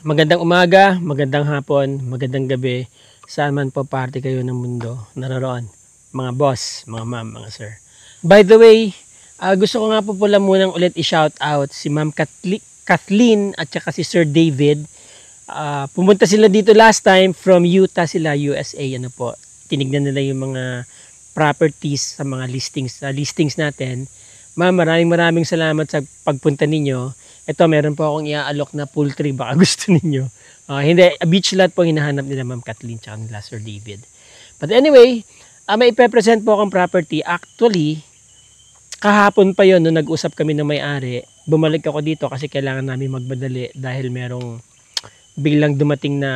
Magandang umaga, magandang hapon, magandang gabi. Saan man po parte kayo ng mundo naroon. Mga boss, mga ma'am, mga sir. By the way, gusto ko nga po pala munang ulit i-shout out si Ma'am Kathleen at saka si Sir David. Pumunta sila dito last time from Utah sila, USA. Ano po, tinignan nila yung mga properties sa mga listings natin. Ma'am, maraming salamat sa pagpunta ninyo. Ito, meron po akong iaalok na poultry, baka gusto ninyo. Hindi, beach lot po hinahanap nila Ma'am Kathleen tsaka nila Sir David. But anyway, may ipe-present po akong property. Actually, kahapon pa yon nung nag-usap kami ng may-ari. Bumalik ako dito kasi kailangan namin magmadali dahil merong biglang dumating na,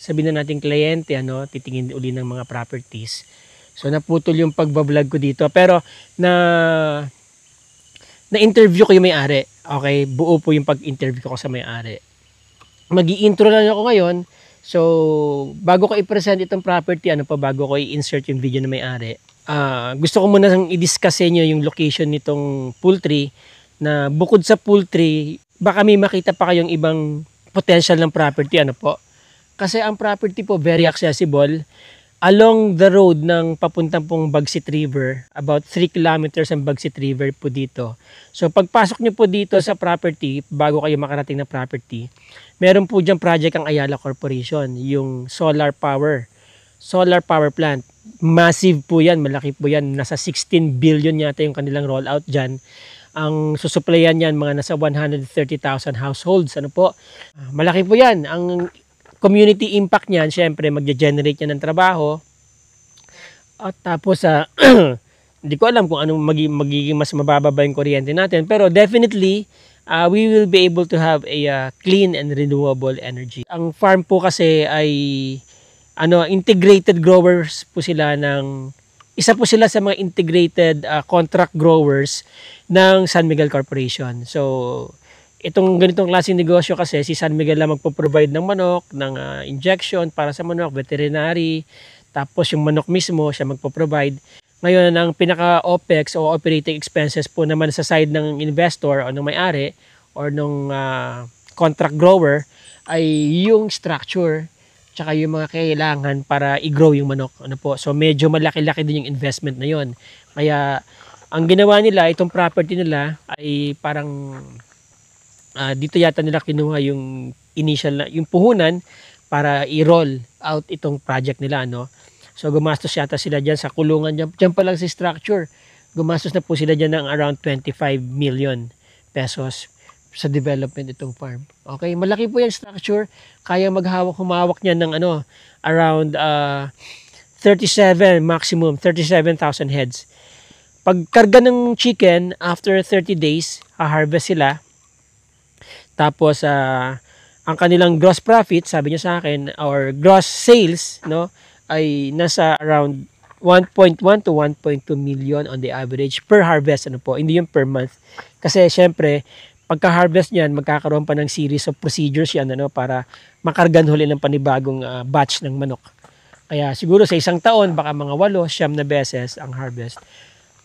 sabihin na natin kliyente, titingin uli ng mga properties. So naputol yung pagbablog ko dito. Pero na-interview ko yung may-ari. Okay, buo po yung pag-interview ko sa may-ari. Mag-i-intro lang ako ngayon. So, bago ko i-present itong property, bago ko i-insert yung video na may-ari, gusto ko muna i-discuss sa inyo yung location nitong poultry, na bukod sa poultry, baka may makita pa kayong ibang potential ng property, Kasi ang property po very accessible. Along the road ng papuntang pong Bagsit River, about 3 kilometers ang Bagsit River po dito. So pagpasok nyo po dito sa property, bago kayo makarating na property, meron po dyan project ang Ayala Corporation, yung solar power plant. Massive po yan, malaki po yan, nasa 16 billion yata yung kanilang rollout dyan. Ang susuplayan yan, mga nasa 130,000 households. Malaki po yan. Ang community impact niyan, syempre magge-generate yan ng trabaho. At tapos hindi ko alam kung anong magiging mas mabababa yung kuryente natin, pero definitely we will be able to have a clean and renewable energy. Ang farm po kasi ay integrated growers po sila isa po sila sa mga integrated contract growers ng San Miguel Corporation. So itong ganitong klaseng negosyo kasi si San Miguel lang magpo-provide ng manok, ng injection para sa manok, veterinary, tapos yung manok mismo siya magpo-provide. Ngayon, ang pinaka-OPEX o operating expenses po naman sa side ng investor o ng may-ari or ng contract grower ay yung structure tsaka yung mga kailangan para i-grow yung manok. So medyo malaki-laki din yung investment na yon. Kaya ang ginawa nila, itong property nila ay parang dito yata nila kinuha yung initial na yung puhunan para i-roll out itong project nila, So gumastos yata sila diyan sa kulungan diyan pa lang sa structure. Gumastos na po sila diyan ng around 25 million pesos sa development itong farm. Okay, malaki po yung structure, kaya humawak niyan ng around 37 maximum 37,000 heads. Pagkarga ng chicken after 30 days, ha-harvest sila. Tapos ang kanilang gross profit, sabi niya sa akin, or gross sales, ay nasa around 1.1 to 1.2 million on the average per harvest, hindi yung per month. Kasi syempre, pagka-harvest niyan, magkakaroon pa ng series of procedures yan, para makargan huli ng panibagong batch ng manok. Kaya siguro sa isang taon, baka mga 8-9 na beses ang harvest.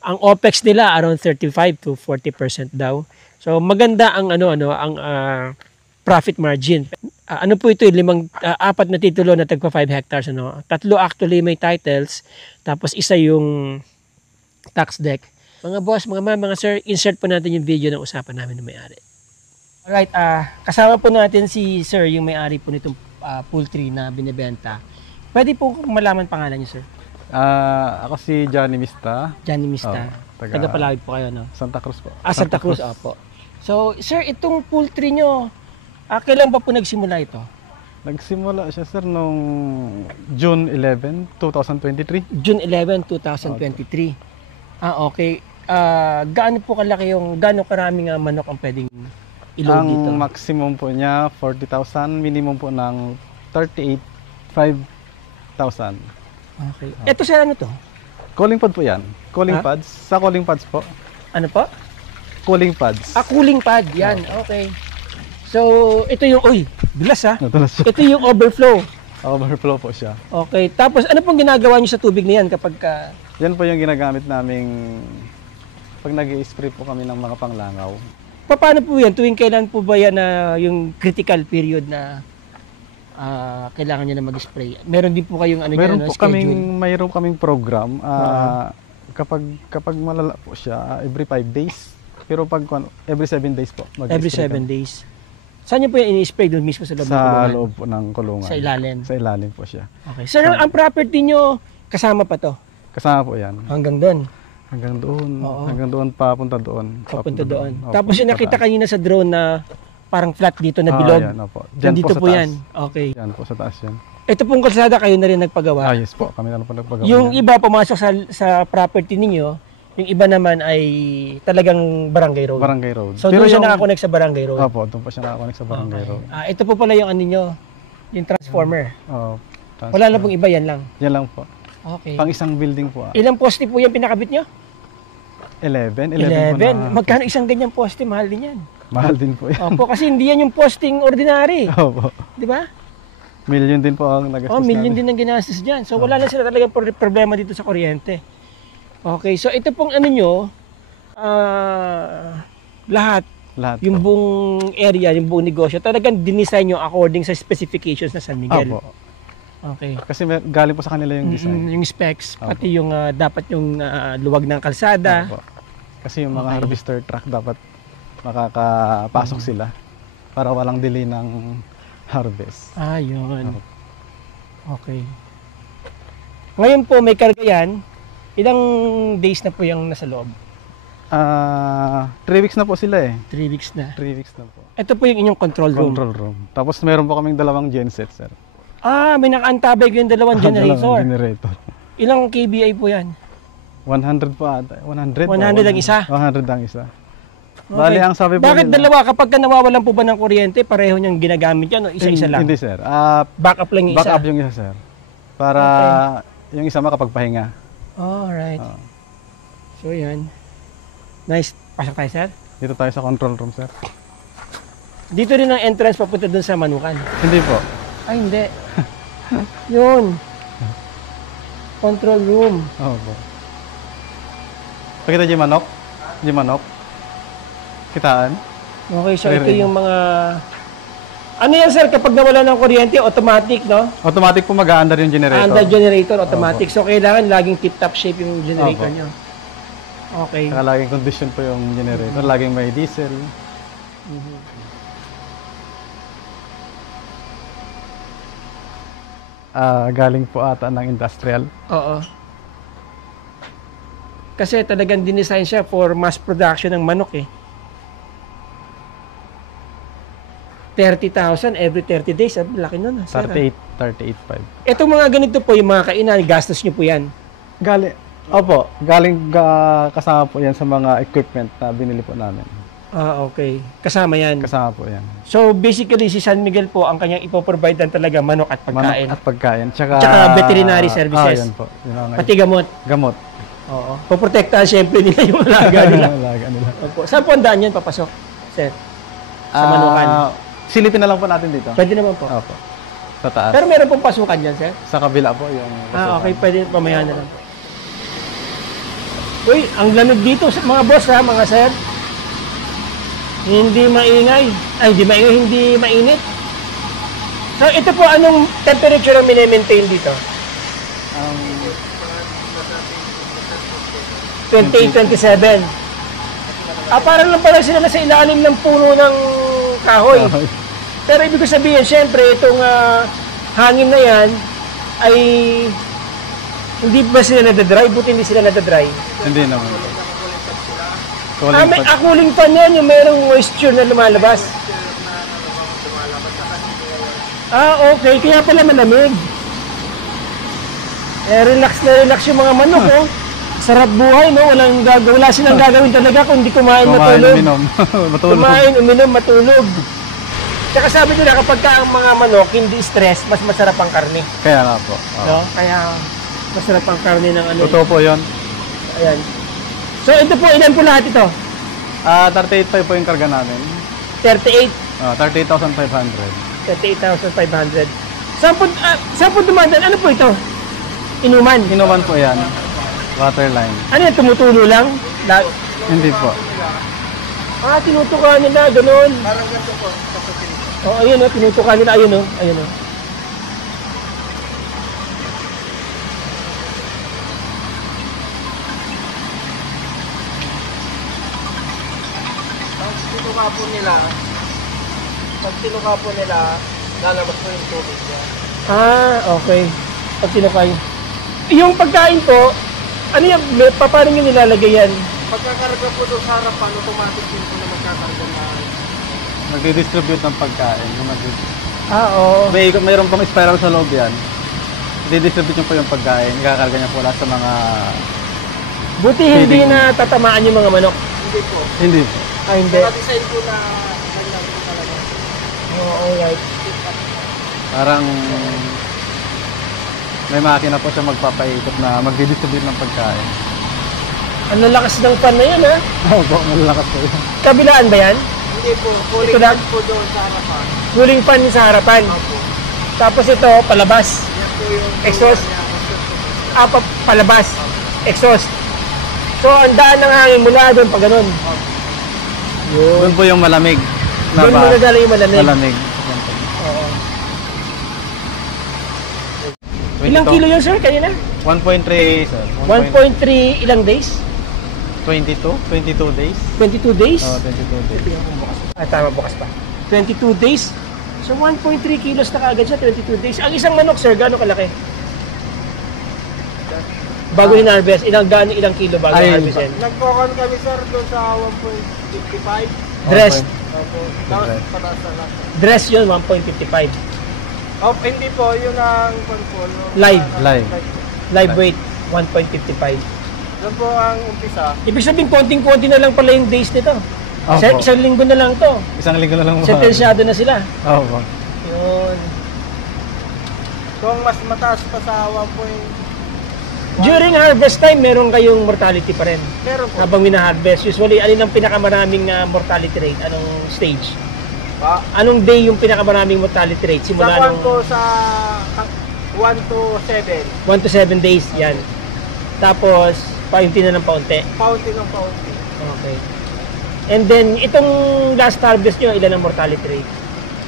Ang OPEX nila around 35 to 40% daw. So maganda ang profit margin. Ano po ito, 4 na titulo na tagpa 5 hectares, 3 actually may titles, tapos isa yung tax deck. Mga boss, mga ma'am, mga sir, insert po natin yung video ng usapan namin ng may-ari. Alright, kasama po natin si sir, yung may-ari po nitong poultry na binebenta. Pwede po malaman pangalan niyo, sir? Ako si Johnny Mista. Johnny Mista. Taga-Palawig po kayo, Santa Cruz po. Santa Cruz, opo. So, sir, itong poultry nyo, kailan pa po nagsimula ito? Nagsimula siya, sir, noong June 11, 2023. June 11, 2023. Okay. Gaano po kalaki gaano karaming manok ang pwedeng ilog dito? Ang maximum po niya, 40,000. Minimum po ng 38,500. Okay. Ito sir, ano to? Cooling pad po yan. Cooling pads. Sa cooling pads po. Ano po? Cooling pads. Cooling pad. Yan. Okay. So, ito yung, bilas Natulas siya. Ito yung overflow. Overflow po siya. Okay. Tapos, ano pong ginagawa nyo sa tubig na yan kapag Yan po yung ginagamit naming pag nag-i-spray po kami ng mga panglangaw. Paano po yan? Tuwing kailan po ba yan na yung critical period na kailangan nyo na mag-spray? Meron din po kayong Meron po schedule? mayroon kaming program. Kapag malala po siya, every 5 days. Pero every 7 days po. Every 7 days. Saan nyo po yan ini-spray? Doon mismo sa loob ng Sa kulungan? loob po ng kulungan. Sa ilalim? Sa ilalim po siya. Okay. Sir, ang property nyo, kasama pa to? Kasama po yan. Hanggang doon? Hanggang doon. Oo. Hanggang doon, papunta doon. Papunta doon. Opo, Tapos yung nakita sa taas. kanina sa drone na parang flat dito na bilog. Yan, opo. Diyan Nandito sa po taas. yan. Okay. Yan po, sa taas yan. Ito pong kalsada kayo na rin nagpagawa. Yes po, kami na lang po nagpagawa. Yung yan. iba pumasok sa property ninyo, yung iba naman ay talagang barangay road. Barangay Road. So doon siya nakakonect sa barangay road. Opo, doon pa siya nakakonect sa Barangay Okay. Road. Ito po pala yung ninyo, yung transformer. Oo. Wala na pong iba, yan lang. Yan lang po. Okay. Pang isang building po. Ilang poste po yan pinakabit nyo? 11 po 11. na. Magkano isang ganyan poste? Mahal din yan. Mahal din po yan. Opo, kasi hindi yan yung posting ordinary. Opo. Di ba? Million din po ang nagastos Million namin. din ang ginastos dyan. So wala na sila talagang problema dito sa kuryente. Okay, so ito pong nyo, lahat, Lahat yung po. buong area, yung buong negosyo, talagang dinisign nyo according sa specifications na San Miguel. Opo. Okay. Kasi galing po sa kanila yung design. Yung specs, Opo. pati yung dapat yung luwag ng kalsada. Opo. Kasi yung mga Okay. harvester truck dapat makakapasok sila para walang delay ng harvest. Yun. Okay. Ngayon po may karga yan. Ilang days na po yung nasa loob? 3 weeks na po sila eh. 3 weeks na. 3 weeks na po. Ito po yung inyong control room. Control room. Tapos meron po kaming 2 genset, sir. May nakaantabay yung dalawang generator. Dalawang generator. Ilang KBI po yan? 100 po ata. 100 100 ang isa? 100 ang isa. Okay. Bali, ang sabi po Bakit nila- dalawa? Kapag ka nawawalan po ba ng kuryente, pareho niyang ginagamit yan o isa-isa lang? Hindi, sir. Backup lang yung Back isa? up yung isa, sir. Para yung isa makapagpahinga. Alright. Oo. So yan. Nice. Pasok tayo, sir. Dito tayo sa control room, sir. Dito rin ang entrance papunta dun sa Manukan. Hindi po. Ay, hindi. Yun. Control room. Oo po. Pakita yung manok? Yung manok? Kitaan? Okay, so ito Ring. yung mga... Ano yan, sir? Kapag nawala ng kuryente, automatic, no? Automatic po mag-aandar yung generator. Under generator, automatic. So, kailangan laging tip-top shape yung generator Opo. nyo. Okay. Saka laging condition po yung generator. Laging may diesel. Galing po ata ng industrial. Oo. Kasi talagang dinesign siya for mass production ng manok eh. 30,000 every 30 days. Laki nun. Sir, 38.5. Itong mga ganito po, yung mga kainan, gastos nyo po yan. Galing kasama po yan sa mga equipment na binili po namin. Okay. Kasama yan. Kasama po yan. So, basically, si San Miguel po, ang kanyang ipoprovide lang talaga manok at pagkain. Manok at pagkain. Tsaka veterinary services. Yan po. Yun ang Pati gamot. gamot. Oo. Poprotektahan syempre nila yung alaga nila. Alaga nila. Opo. Saan po ang daan yan papasok, sir? Sa Manukan. Silipin na lang po natin dito. Pwede naman po. Opo. Sa taas. Pero meron pong pasukan dyan, sir? Sa kabila po yung Okay. Pwede mamaya na lang. Uy, ang lamig dito sa mga boss ha, mga sir. Hindi maingay. Ay, hindi maingay, hindi mainit. So, ito po, anong temperature ang mini-maintain dito? 28, 27. Parang lang pala sila nasa ilalim ng puno ng kahoy. Pero ibig ko sabihin, syempre, itong hangin na yan ay hindi ba sila nadadry? Buti hindi sila nadadry. Hindi naman. May cooling fan yan, yung merong moisture na lumalabas. Okay. Kaya pala malamig. Relax na relax yung mga manok, oh. Sarap buhay, no? Wala silang gagawin talaga kundi kumain, matulog. Uminom. Matulog. Kumain, uminom, matulog. Tsaka sabi nila, kapag ka ang mga manok hindi stress, mas masarap ang karne. Kaya nga po. No? Kaya masarap ang karne ng ano. Totoo po yun. Ayan. So ito po, ilan po lahat ito? 38.5 po yung karga namin. 38. 38,500. 38,500. Saan po dumadaan? Ano po ito? Inuman. Inuman po yan. Water line. Ano yan, tumutulo lang? Hindi po. Tinutukan nila, ganun. Parang ganito po. Tapos dito. Oh, ayun oh, tinutukan nila, ayun oh. Ayun oh. Pag tinuka po nila, lalabas po yung tubig niya. Okay. Pag tinukay. Yung pagkain po, ano yan, paano nyo nilalagay yan? Pagkakarga po doon sa harapan, automatic din po na magkakarga na. Nagdi-distribute ng pagkain. Oo. Mayroon pang spiral sa loob yan. Di-distribute niyo po yung pagkain. Ikakarga niya po lahat sa mga... Buti hindi na tatamaan yung mga manok. Hindi po. Hindi po. Hindi. Naka-design po na ganyan po talaga. Alright. Parang may makina po siya magpapaikot na magdi-distribute ng pagkain. Ang lalakas ng pan na yun, ha? Oo po, malakas po yun. Kabilaan ba yan? Hindi po. Fully Ito lang? po doon sa harapan. Huling pan sa harapan. Opo. Tapos ito, palabas. Yan po yung... Exhaust? Palabas. Exhaust. So, ang daan ng hangin mula doon pag ganun. Yun. Doon po yung malamig. Doon mo nagala yung malamig. Malamig. Oo. Ilang kilo yun, sir, kanina? 1.3, sir. 1.3 ilang days? 22? 22 days? 22 days? Oo, 22 days. Tama, bukas pa. 22 days? So, 1.3 kilos na kaagad siya, 22 days. Ang isang manok, sir, gaano kalaki? Bago in-harvest, ilang kilo bago in-harvest yan? Nagpokon kami sir doon sa 1.55. Dress. Opo. Tapos pataas na lang. Dress yun, 1.55. Oh, hindi po, yun ang control. Live. Live Live. weight, 1.55. Doon po ang umpisa. Ibig sabihin, konting-konti na lang pala yung days nito. Opo. Isang linggo na lang to. Isang linggo na lang mo. Sentensyado na sila. Oo po. Yun. Kung mas mataas pa sa 1. During harvest time, meron kayong mortality pa rin. Meron po. Habang wina-harvest. Usually, alin ang pinakamaraming mortality rate? Anong stage? Pa. Anong day yung pinakamaraming mortality rate? Sa Simula kwan nung po sa 1 to 7. 1 to 7 days, yan. Tapos, paunti na ng paunti. Paunti ng paunti. Okay. And then, itong last harvest nyo, ilan ang mortality rate?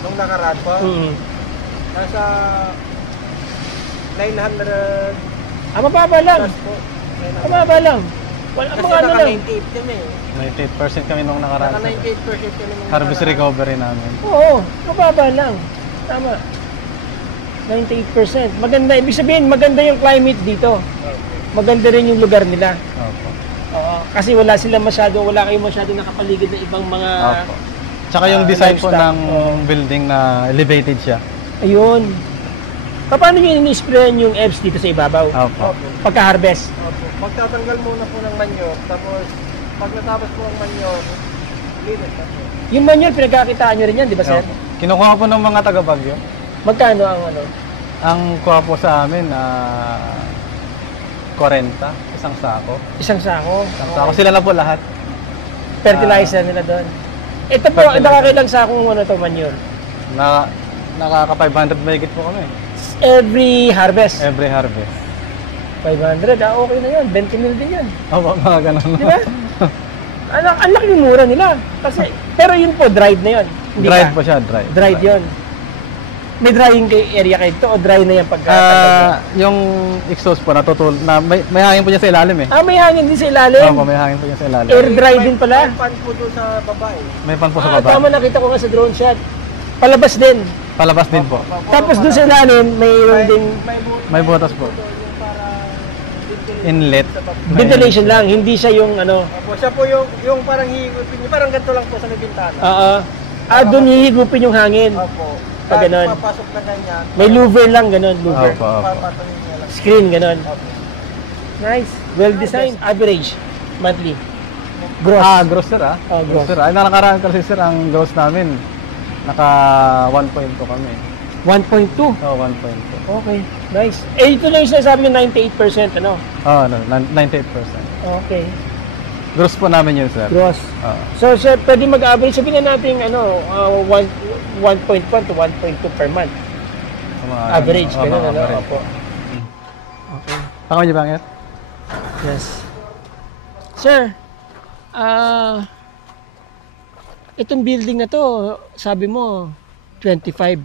Nung nakaraan po, nasa 900 Mababa lang. plus po. Mababa lang. Wala, Kasi mga ano lang. naka-98 kami. 98% kami nung nakaraan. Naka-98% kami nung Harvest nakaraan. recovery namin. Oo, mababa lang. Tama. 98%. Maganda. Ibig sabihin, maganda yung climate dito. Maganda rin yung lugar nila. Opo. Oo. Kasi wala kayong masyado nakapaligid na ibang mga... Opo. Tsaka yung design po livestock. ng building na elevated siya. Ayun. Paano nyo ini-sprayan yung EBS dito sa ibabaw? Opo. Pagka-harvest? Opo. Magtatanggal muna po ng manure, tapos pag natapos po ang manure, linis na po. Yung manure, pinagkakitaan nyo rin yan, di ba, sir? Opo. Kinukuha po ng mga taga-Bagyo. Magkano ang ano? Ang kuha po sa amin, 40, isang sako. Isang sako? Isang sako. Sila na po lahat. Fertilizer nila doon. Ito po, Fertilizer. nakakailang sakong ano to manure? Nakaka 500 mahigit po kami. Every harvest? Every harvest. 500, okay na yun. 20 mil din yun. Opo, mga ganun. Di ba? Ang laki yung mura nila. Kasi, pero yun po, dried na yun. Hindi Dried ka? po siya, dried. Dried yun. May drying area kayo ito o dry na yan pagka? Yung exhaust po na may hangin po niya sa ilalim eh. May hangin din sa ilalim. Opo, may hangin po niya sa ilalim. Air dry din pala. May pan po doon sa babae. May pan po sa baba. Tama, nakita ko nga sa drone shot. Palabas din. Palabas din po. Tapos doon sa ilalim, mayroon ding May butas po. Yung para Inlet. sa baba. ventilation lang. Hindi siya yung ano. Opo, siya po yung parang higupin niya. Parang ganito lang po sa may bintana. Doon hihigupin yung hangin. Opo. Pag ganun. Papasok na ganyan. May louver lang, ganun. Louver. Opo, opo. Papatuloy niya lang. Screen, ganun. Opo. Nice. Well designed. Average. Monthly. Gross. Gross sir Gross. Gross sir. Ay, nakaraan kasi sir, ang gross namin, naka 1.2 kami. 1.2. Oo, 1.2. Okay. Nice. Ito na yung sinasabi nyo, 98%, ano? Oo, 98%. Okay. Gross po namin yun sir. Gross. Oo. So, sir, pwede mag-average. Sabihin na natin, 1.1 to 1.2 per month. Average. Ganun, ano? Opo. Okay. Pakawin niyo ba, Angel? Yes. Sir, Itong building na to, sabi mo, 25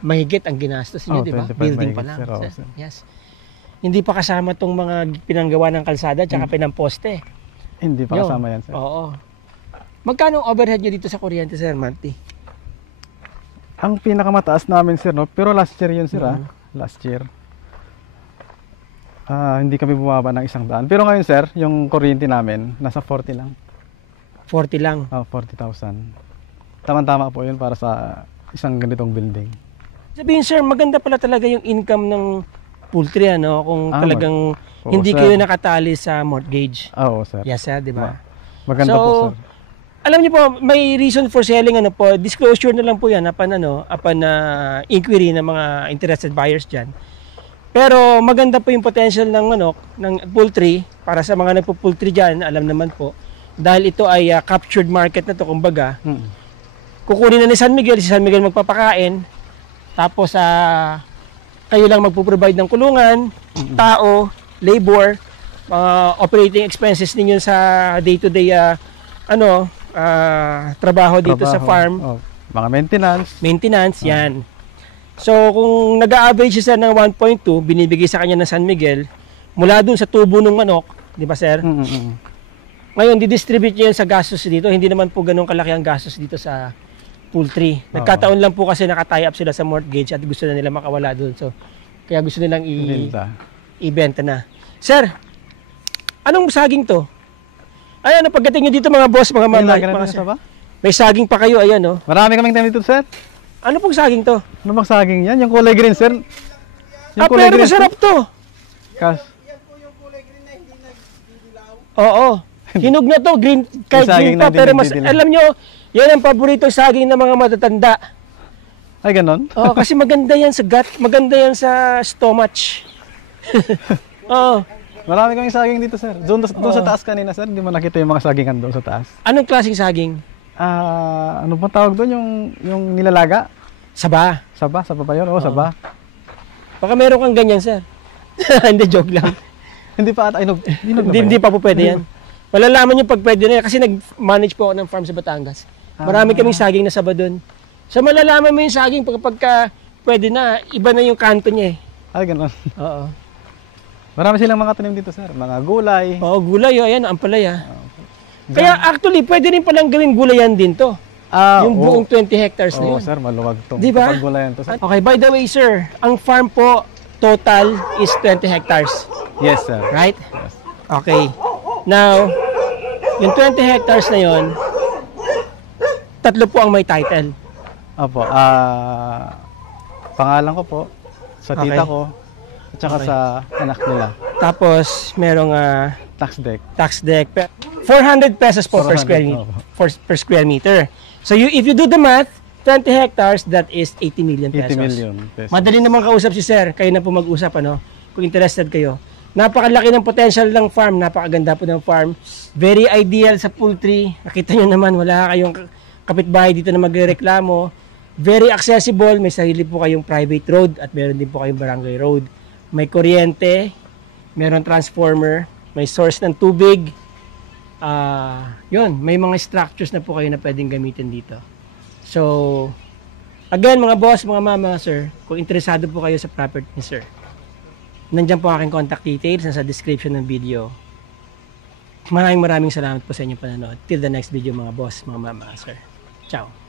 mahigit ang ginastos niyo, Oh, di ba? 25 Building pa mahigit, lang. sir. Oo, Sir. sir. Yes. Hindi pa kasama tong mga pinanggawa ng kalsada tsaka pinamposte. Hindi pa Yun. kasama yan, sir. Oo. Magkano ang overhead niyo dito sa kuryente, sir, monthly? Ang pinakamataas namin, sir, no? Pero last year yun, sir, last year. Hindi kami bumaba ng 100. Pero ngayon, sir, yung kuryente namin, nasa 40 lang. 40 lang. 40,000. Tama-tama po yun para sa isang ganitong building. Sabihin, sir, maganda pala talaga yung income ng poultry, ano? Kung talagang Oo, hindi sir. kayo nakatali sa mortgage. Oo, sir. Yes, sir, di ba? Maganda So, po, sir. Alam niyo po, may reason for selling, ano po, disclosure na lang po yan upon inquiry ng mga interested buyers dyan. Pero maganda po yung potential ng manok, ng poultry, para sa mga nagpo-poultry dyan, alam naman po, dahil ito ay captured market na to, kumbaga, kukunin na ni San Miguel, si San Miguel magpapakain, tapos kayo lang magpo-provide ng kulungan, tao, labor, mga operating expenses ninyo sa day-to-day trabaho dito sa farm, Oh, mga maintenance. yan. So kung nag-a-average siya ng 1.2 binibigay sa kanya ng San Miguel mula dun sa tubo ng manok, di ba, sir? Ngayon didistribute niya yan sa gastos dito, hindi naman po ganun kalaki ang gastos dito sa poultry. Nagkataon lang po kasi naka-tie up sila sa mortgage at gusto na nila makawala doon. So kaya gusto nilang ibenta na. Sir, anong saging to? Ayan, pagdating nyo dito mga boss, mga sir, may saging pa kayo, ayan, no? Marami kaming time dito, sir. Ano pong saging to? Ano bang saging yan? Yung kulay green, sir. Pero masarap to. Oo. Hinog na to, green, kahit green pa, pero alam nyo, yan ang paborito saging ng mga matatanda. Ay, ganon? Oo, kasi maganda yan sa gut, maganda yan sa stomach. Oo. Marami kaming saging dito, sir. Doon sa taas kanina, sir. Hindi mo nakita yung mga sagingan doon sa taas. Anong klaseng saging? Ano pa tawag doon? Yung nilalaga? Saba. Saba ba yun? Oo, saba. Baka meron kang ganyan, sir. Hindi, joke lang. Hindi pa ata, Hindi pa po pwede yan. Malalaman nyo pag pwede na yan kasi nag-manage po ako ng farm sa Batangas. Marami kaming saging na saba doon. So malalaman mo yung saging pagka pwede na, iba na yung kanto niya eh. Ay, ganon. Oo. Marami silang mga tanim dito, sir. Mga gulay. Oo, gulay. Ayan, ampalaya. Kaya actually, pwede rin palang gawing gulayan din to. Yung buong 20 hectares na yun. Oo, sir. Maluwag to. Diba? Gulayan to, sir. Okay, by the way, sir, ang farm po total is 20 hectares. Yes, sir. Right? Yes. Okay. Now, yung 20 hectares na yun, tatlo po ang may title. Opo. Pangalan ko po, sa tita Okay. ko, at saka sa anak nila. Tapos, merong Tax deck. tax deck. 400 pesos po per 400, square meter. oo. Per square meter. So, if you do the math, 20 hectares, that is 80 million 80 pesos. million pesos. Madali naman kausap si sir. Kayo na po mag-usap, ano? Kung interested kayo. Napakalaki ng potential ng farm. Napakaganda po ng farm. Very ideal sa poultry. Nakita nyo naman, wala kayong kapitbahay dito na magreklamo. Very accessible. May sarili po kayong private road at meron din po kayong barangay road. May kuryente, meron transformer, may source ng tubig. Yun, may mga structures na po kayo na pwedeng gamitin dito. So, again mga boss, mga mama, sir, kung interesado po kayo sa property ni sir, nandiyan po aking contact details nasa description ng video. Maraming salamat po sa inyong panonood. Till the next video mga boss, mga mama, sir. Ciao.